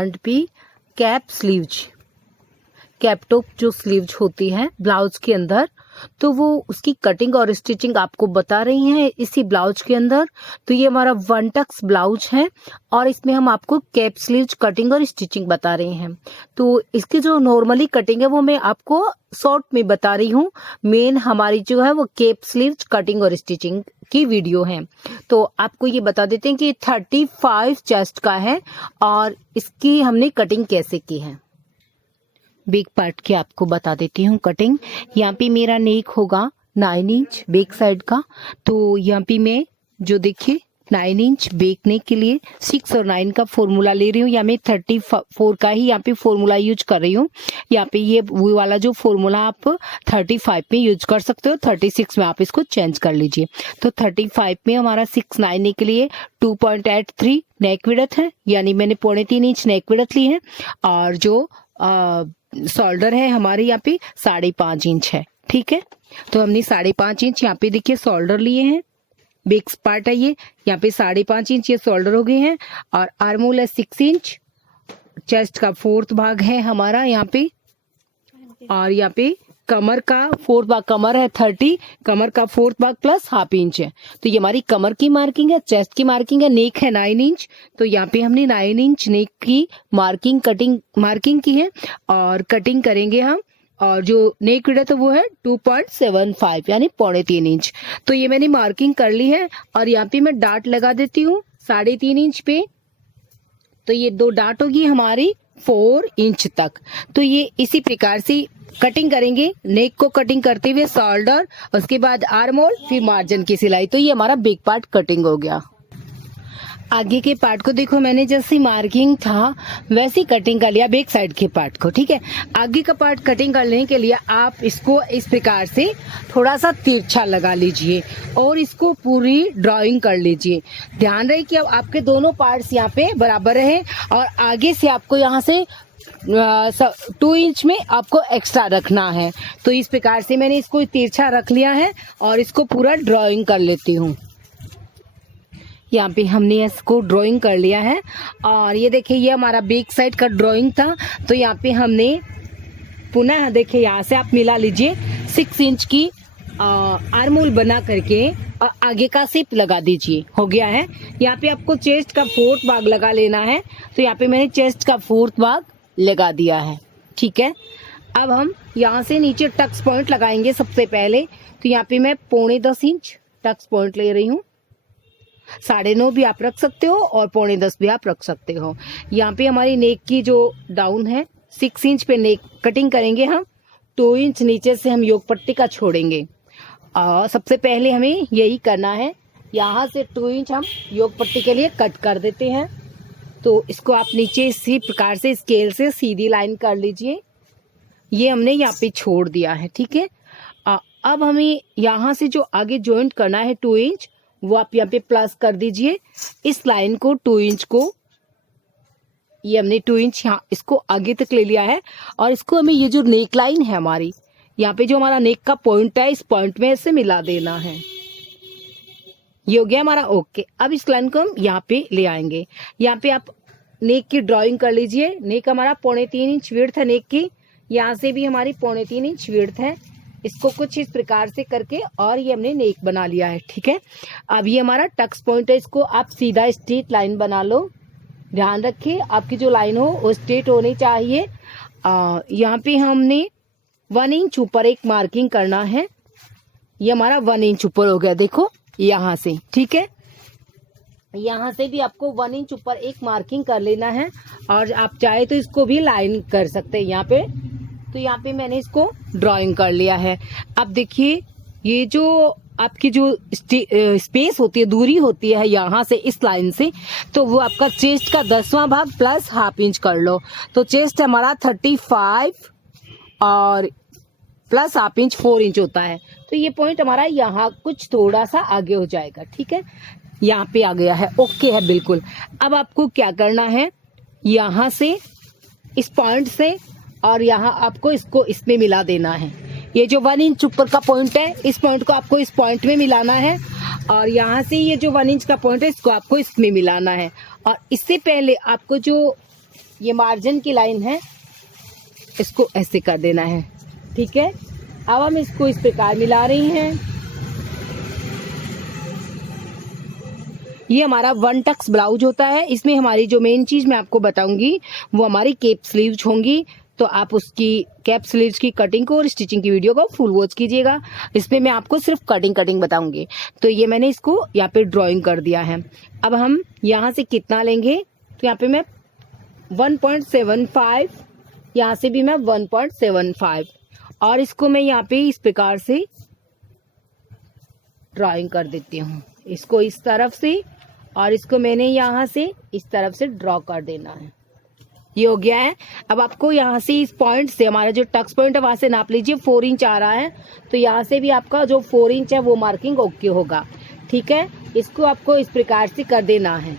Front भी cap sleeves, cap top जो sleeves होती है ब्लाउज के अंदर, तो वो उसकी कटिंग और स्टिचिंग आपको बता रही हैं इसी ब्लाउज के अंदर। तो ये हमारा वन टक्स ब्लाउज है और इसमें हम आपको कैप स्लीव्स कटिंग और स्टिचिंग बता रहे हैं। तो इसकी जो नॉर्मली कटिंग है वो मैं आपको शॉर्ट में बता रही हूँ, मेन हमारी जो है वो कैप स्लीव्स कटिंग और स्टिचिंग की वीडियो है। तो आपको ये बता देते हैं कि 35 चेस्ट का है और इसकी हमने कटिंग कैसे की है। बैक पार्ट की आपको बता देती हूँ कटिंग। यहाँ पे मेरा नेक होगा 9 इंच बैक साइड का, तो यहाँ पे मैं जो देखिए 9 इंच बैक नेक के लिए 6 और 9 का फॉर्मूला ले रही हूँ, या मैं 34 का ही यहाँ पे फॉर्मूला यूज कर रही हूँ। यहाँ पे ये वो वाला जो फॉर्मूला आप 35 में यूज कर सकते हो, 36 में आप इसको चेंज कर लीजिए। तो 35 में हमारा 6 9 नेक के लिए 2.83 नेक विड्थ है, यानी मैंने 3.25 इंच नेक विड्थ ली है, और जो शोल्डर है हमारे यहाँ पे 5.5 इंच है। ठीक है, तो हमने 5.5 इंच यहाँ पे देखिए शोल्डर लिए हैं, बेक पार्ट है ये, यहाँ पे 5.5 इंच ये शोल्डर हो गए हैं, और आर्मोल है 6 इंच, चेस्ट का 4th भाग है हमारा यहाँ पे, और यहाँ पे कमर का 4th भाग, कमर है 30, कमर का 4th भाग प्लस ½ इंच है। तो ये हमारी कमर की मार्किंग है, चेस्ट की मार्किंग है, नेक है 9 इंच, तो यहाँ पे हमने 9 इंच नेक की मार्किंग की है, और कटिंग करेंगे हम, और जो नेक विड्थ है वो है 2.75 यानी 3.25 इंच। तो ये मैंने मार्किंग कर ली है, और यहाँ पे मैं डाट लगा देती हूँ 3.5 इंच पे, तो ये 2 डाट होगी हमारी 4 इंच तक। तो ये इसी प्रकार से कटिंग करेंगे, नेक को कटिंग करते हुए शोल्डर, उसके बाद आर्म होल, फिर मार्जिन की सिलाई। तो ये हमारा बैक पार्ट कटिंग हो गया। आगे के पार्ट को देखो, मैंने जैसी मार्किंग था वैसी कटिंग कर लिया बैक साइड के पार्ट को। ठीक है, आगे का पार्ट कटिंग करने के लिए आप इसको इस प्रकार से थोड़ा सा तिरछा लगा लीजिए और इसको पूरी ड्राइंग कर लीजिए। ध्यान रहे कि अब आपके दोनों पार्ट्स यहाँ पे बराबर हैं, और आगे से आपको यहाँ से 2 इंच में आपको एक्स्ट्रा रखना है। तो इस प्रकार से मैंने इसको तिरछा रख लिया है और इसको पूरा ड्राइंग कर लेती हूँ। यहाँ पे हमने इसको ड्राइंग कर लिया है, और ये देखिए ये हमारा बैक साइड का ड्राइंग था। तो यहाँ पे हमने पुनः देखिए यहाँ से आप मिला लीजिए 6 इंच की आर्म होल बना करके और आगे का सिप लगा दीजिए, हो गया है। यहाँ पे आपको चेस्ट का 4th भाग लगा लेना है, तो यहाँ पे मैंने चेस्ट का 4th भाग लगा दिया है। ठीक है, अब हम यहाँ से नीचे टक्स पॉइंट लगाएंगे सबसे पहले। तो यहाँ पे मैं 9.25 इंच टक्स पॉइंट ले रही हूँ, 9.5 भी आप रख सकते हो और 9.25 भी आप रख सकते हो। यहाँ पे हमारी नेक की जो डाउन है 6 इंच पे नेक कटिंग करेंगे हम, 2 इंच नीचे से हम योग पट्टी का छोड़ेंगे। और सबसे पहले हमें यही करना है, यहाँ से 2 इंच हम योग पट्टी के लिए कट कर देते हैं। तो इसको आप नीचे इसी प्रकार से स्केल से सीधी लाइन कर लीजिए, ये हमने यहाँ पे छोड़ दिया है। ठीक है, अब हमें यहाँ से जो आगे जॉइंट करना है 2 इंच, वो आप यहाँ पे प्लस कर दीजिए। इस लाइन को 2 इंच को, ये हमने 2 इंच यहाँ इसको आगे तक ले लिया है, और इसको हमें ये जो नेक लाइन है हमारी, यहाँ पे जो हमारा नेक का पॉइंट है, इस पॉइंट में इसे मिला देना है। ये हो गया हमारा ओके। अब इस लाइन को हम यहाँ पे ले आएंगे। यहाँ पे आप नेक की ड्राइंग कर लीजिए। नेक हमारा 3.25 इंच विड्थ है नेक की, यहाँ से भी हमारी 3.25 इंच विड्थ है। इसको कुछ इस प्रकार से करके और ये हमने नेक बना लिया है। ठीक है, अब ये हमारा टक्स पॉइंट है, इसको आप सीधा स्ट्रेट लाइन बना लो। ध्यान रखिए आपकी जो लाइन हो वो स्ट्रेट होनी चाहिए। यहाँ पे हमने 1 इंच ऊपर एक मार्किंग करना है, ये हमारा 1 इंच ऊपर हो गया, देखो यहाँ से। ठीक है, यहाँ से भी आपको 1 इंच ऊपर एक मार्किंग कर लेना है, और आप चाहे तो इसको भी लाइन कर सकते हैं यहाँ पे। तो यहाँ पे मैंने इसको ड्राइंग कर लिया है। अब देखिए ये जो आपकी जो स्पेस होती है, दूरी होती है यहाँ से इस लाइन से, तो वो आपका चेस्ट का 10वां भाग प्लस ½ इंच कर लो। तो चेस्ट हमारा 35 और प्लस ½ इंच 4 इंच होता है। तो ये पॉइंट हमारा यहाँ कुछ थोड़ा सा आगे हो जाएगा। ठीक है, यहाँ पे आ गया है, ओके है बिल्कुल। अब आपको क्या करना है, यहाँ से इस पॉइंट से और यहाँ आपको इसको इसमें मिला देना है। ये जो 1 इंच ऊपर का पॉइंट है, इस पॉइंट को आपको इस पॉइंट में मिलाना है, और यहाँ से ये जो 1 इंच का पॉइंट है इसको आपको इसमें मिलाना है। और इससे पहले आपको जो ये मार्जिन की लाइन है, इसको ऐसे कर देना है। ठीक है, अब हम इसको इस प्रकार मिला रही हैं। ये हमारा वन टक्स ब्लाउज होता है। इसमें हमारी जो मेन चीज मैं आपको बताऊंगी वो हमारी केप स्लीव्स होंगी। तो आप उसकी कैप स्लीव्स की कटिंग को और स्टिचिंग की वीडियो को फुल वॉच कीजिएगा। इसमें मैं आपको सिर्फ कटिंग बताऊंगी। तो ये मैंने इसको यहाँ पे ड्राइंग कर दिया है। अब हम यहाँ से कितना लेंगे, तो यहाँ पे मैं 1.75, यहाँ से भी मैं 1.75, और इसको मैं यहाँ पे इस प्रकार से ड्राइंग कर देती हूँ। इसको इस तरफ से और इसको मैंने यहाँ से इस तरफ से ड्रॉ कर देना है। ये हो गया है। अब आपको यहाँ से इस पॉइंट से, हमारा जो टक्स पॉइंट है वहां से नाप लीजिए। 4 इंच आ रहा है, तो यहाँ से भी आपका जो 4 इंच है वो मार्किंग ओके होगा। ठीक है, इसको आपको इस प्रकार से कर देना है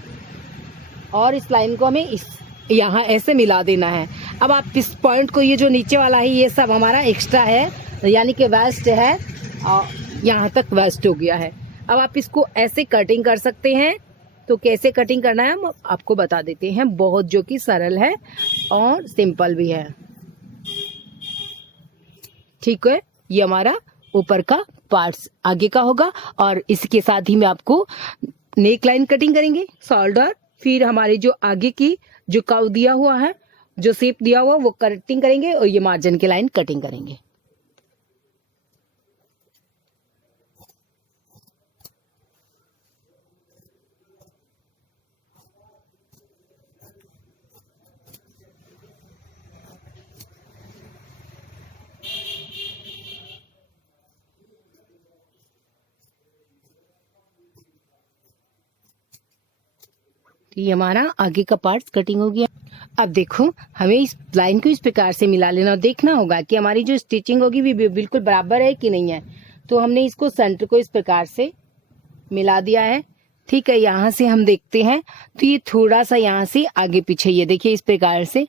और इस लाइन को हमें इस यहाँ ऐसे मिला देना है। अब आप इस पॉइंट को, ये जो नीचे वाला है ये सब हमारा एक्स्ट्रा है, यानी कि वेस्ट है, और यहाँ तक वेस्ट हो गया है। अब आप इसको ऐसे कटिंग कर सकते हैं। तो कैसे कटिंग करना है हम आपको बता देते हैं, बहुत जो कि सरल है और सिंपल भी है। ठीक है, ये हमारा ऊपर का पार्ट्स आगे का होगा, और इसके साथ ही में आपको नेक लाइन कटिंग करेंगे, शोल्डर, फिर हमारी जो आगे की जो कर्व दिया हुआ है, जो शेप दिया हुआ वो कटिंग करेंगे, और ये मार्जिन की लाइन कटिंग करेंगे। तो ये हमारा आगे का पार्ट कटिंग हो गया। अब देखो, हमें इस लाइन को इस प्रकार से मिला लेना और देखना होगा कि हमारी जो स्टिचिंग होगी भी बिल्कुल बराबर है कि नहीं है। तो हमने इसको सेंटर को इस प्रकार से मिला दिया है। ठीक है, यहाँ से हम देखते हैं तो ये थोड़ा सा यहाँ से आगे पीछे, ये देखिए इस प्रकार से,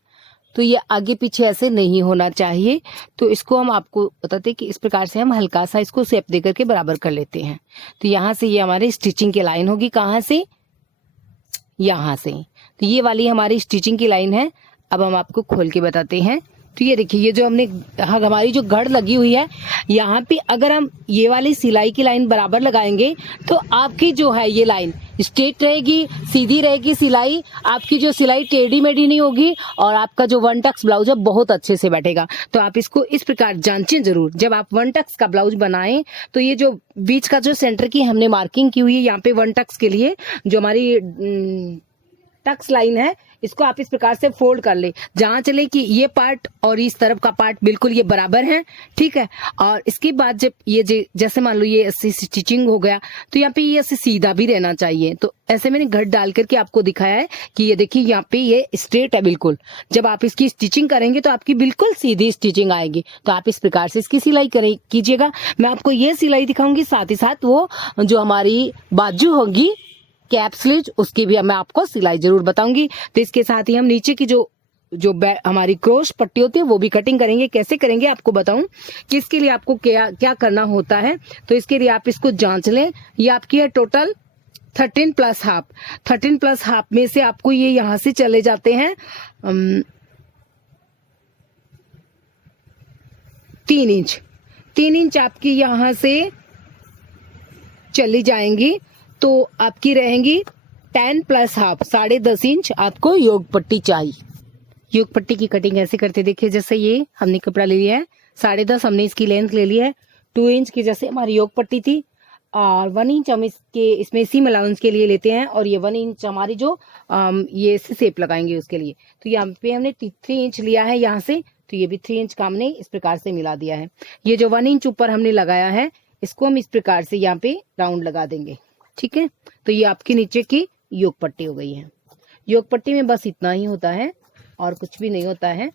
तो ये आगे पीछे ऐसे नहीं होना चाहिए। तो इसको हम आपको बताते हैं कि इस प्रकार से हम हल्का सा इसको शेप दे करके बराबर कर लेते हैं। तो यहाँ से ये हमारी स्टिचिंग की लाइन होगी, कहाँ से, यहाँ से। तो ये वाली हमारी स्टिचिंग की लाइन है। अब हम आपको खोल के बताते हैं। तो ये देखिए, ये जो हमने हमारी जो घड़ लगी हुई है, यहाँ पे अगर हम ये वाली सिलाई की लाइन बराबर लगाएंगे तो आपकी जो है ये लाइन स्ट्रेट रहेगी, सीधी रहेगी सिलाई। आपकी जो सिलाई टेढ़ी मेढ़ी नहीं होगी, और आपका जो वन टक्स ब्लाउज है बहुत अच्छे से बैठेगा। तो आप इसको इस प्रकार जांचें जरूर। जब आप वन टक्स का ब्लाउज बनाएं तो ये जो बीच का जो सेंटर की हमने मार्किंग की हुई है यहाँ पे वन टक्स के लिए, जो हमारी टक्स लाइन है, इसको आप इस प्रकार से फोल्ड कर ले, जहां चले कि ये पार्ट और इस तरफ का पार्ट बिल्कुल ये बराबर है। ठीक है, और इसके बाद जब ये जैसे मान लो ये ऐसी स्टिचिंग हो गया, तो यहाँ पे ये ऐसे सीधा भी रहना चाहिए। तो ऐसे मैंने घट डाल करके आपको दिखाया है कि ये देखिए यहाँ पे ये स्ट्रेट है बिल्कुल। जब आप इसकी स्टिचिंग करेंगे तो आपकी बिल्कुल सीधी स्टिचिंग आएगी। तो आप इस प्रकार से इसकी सिलाई कीजिएगा। मैं आपको ये सिलाई दिखाऊंगी, साथ ही साथ वो जो हमारी बाजू होगी कैप स्लीव्स, उसकी भी मैं आपको सिलाई जरूर बताऊंगी। तो इसके साथ ही हम नीचे की जो हमारी क्रोश पट्टी होती है वो भी कटिंग करेंगे। कैसे करेंगे आपको बताऊं कि इसके लिए आपको क्या क्या करना होता है। तो इसके लिए आप इसको जांच लें। ये आपकी है total 13 plus half. 13 plus half में से आपको ये यहाँ से चले जाते हैं 3 इंच। 3 इंच आपकी यहाँ से चली जाएंगी, तो आपकी रहेंगी 10 प्लस हाफ, 10.5 इंच आपको योग पट्टी चाहिए। योग पट्टी की कटिंग ऐसे करते, देखिए जैसे ये हमने कपड़ा ले लिया है 10.5, हमने इसकी लेंथ ले ली है 2 इंच की, जैसे हमारी योग पट्टी थी, और 1 इंच हम इसमें सीम अलाउंस के लिए लेते हैं, और ये 1 इंच हमारी जो ये शेप लगाएंगे उसके लिए। तो यहाँ पे हमने 3 इंच लिया है यहाँ से, तो ये भी 3 इंच का हमने इस प्रकार से मिला दिया है। ये जो 1 इंच ऊपर हमने लगाया है, इसको हम इस प्रकार से यहाँ पे राउंड लगा देंगे। ठीक है, तो ये आपकी नीचे की योग पट्टी हो गई है। योग पट्टी में बस इतना ही होता है और कुछ भी नहीं होता है।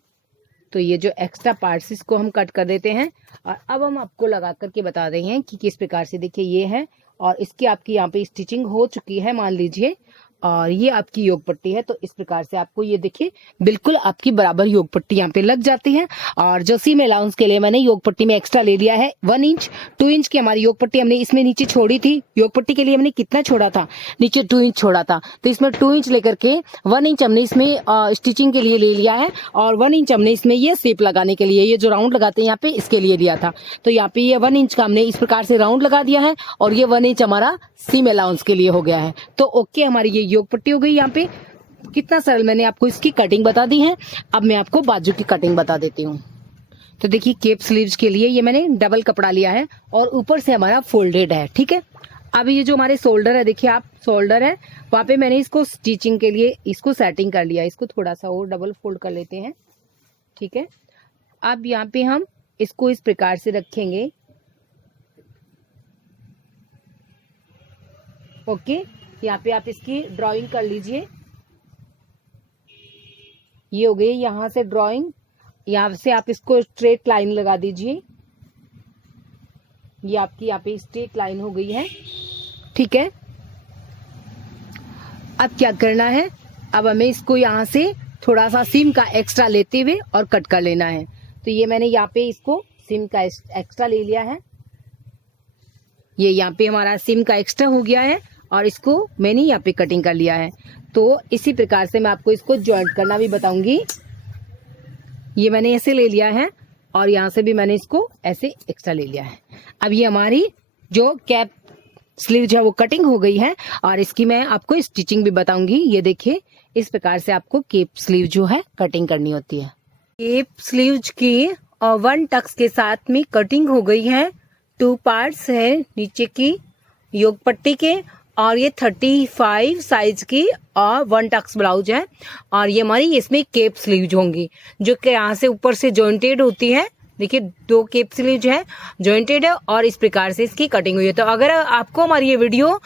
तो ये जो एक्स्ट्रा पार्ट्स इसको हम कट कर देते हैं, और अब हम आपको लगा करके बता रहे हैं कि किस प्रकार से। देखिए ये है, और इसकी आपकी यहाँ पे स्टिचिंग हो चुकी है मान लीजिए, और ये आपकी योग पट्टी है। तो इस प्रकार से आपको ये देखिए बिल्कुल आपकी बराबर योग पट्टी यहाँ पे लग जाती है। और जो सीम अलाउंस के लिए मैंने योग पट्टी में एक्स्ट्रा ले लिया है 1 इंच, 2 इंच की हमारी योग पट्टी हमने इसमें नीचे छोड़ी थी। योग पट्टी के लिए हमने कितना छोड़ा था, नीचे 2 इंच छोड़ा था, तो इसमें 2 इंच लेकर के 1 इंच हमने इसमें स्टिचिंग के लिए ले लिया है और 1 इंच हमने इसमें ये शेप लगाने के लिए, ये जो राउंड लगाते हैं यहाँ पे, इसके लिए लिया था। तो यहाँ पे ये 1 इंच का हमने इस प्रकार से राउंड लगा दिया है और ये 1 इंच हमारा सीम अलाउंस के लिए हो गया है। तो ओके, हमारी ये योग पट्टी हो गई। यहाँ पे कितना सरल मैंने आपको इसकी कटिंग बता दी है। अब मैं आपको बाजू की कटिंग बता देती हूँ। तो देखिए केप स्लीव्स के लिए ये मैंने डबल कपड़ा लिया है और ऊपर से हमारा फोल्डेड है, ठीक है। अब ये जो हमारे शोल्डर है, देखिए आप शोल्डर है, वहां पे मैंने इसको स्टिचिंग के लिए इसको सेटिंग कर लिया। इसको थोड़ा सा और डबल फोल्ड कर लेते हैं, ठीक है। अब यहाँ पे हम इसको इस प्रकार से रखेंगे, ओके। यहाँ पे आप इसकी ड्राइंग कर लीजिए। ये हो गई यहाँ से ड्राइंग, यहाँ से आप इसको स्ट्रेट लाइन लगा दीजिए। ये आपकी यहाँ पे स्ट्रेट लाइन हो गई है, ठीक है। अब क्या करना है, अब हमें इसको यहाँ से थोड़ा सा सीम का एक्स्ट्रा लेते हुए और कट कर लेना है। तो ये मैंने यहाँ पे इसको सीम का एक्स्ट्रा ले लिया है। ये यहाँ पे हमारा सीम का एक्स्ट्रा हो गया है और इसको मैंने यहाँ पे कटिंग कर लिया है। तो इसी प्रकार से मैं आपको इसको जॉइंट करना भी बताऊंगी। ये मैंने ऐसे ले लिया है और यहाँ से भी मैंने इसको ऐसे एक्स्ट्रा ले लिया है। अब ये हमारी जो कैप स्लीव है वो कटिंग हो गई है और इसकी मैं आपको स्टिचिंग भी बताऊंगी। ये देखिए इस प्रकार से आपको केप स्लीव जो है कटिंग करनी होती है। केप स्लीव की 1 टक्स के साथ में कटिंग हो गई है। 2 पार्ट्स है नीचे की योग पट्टी के और ये 35 साइज की और 1 टक्स ब्लाउज है और ये हमारी इसमें केप स्लीव्स होंगी जो कि यहाँ से ऊपर से जॉइंटेड होती है। देखिए 2 केप स्लीव्स है, जॉइंटेड है और इस प्रकार से इसकी कटिंग हुई है। तो अगर आपको हमारी ये वीडियो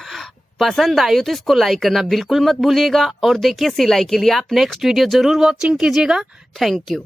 पसंद आई हो तो इसको लाइक करना बिल्कुल मत भूलिएगा और देखिए सिलाई के लिए आप नेक्स्ट वीडियो जरूर वॉचिंग कीजिएगा। Thank you.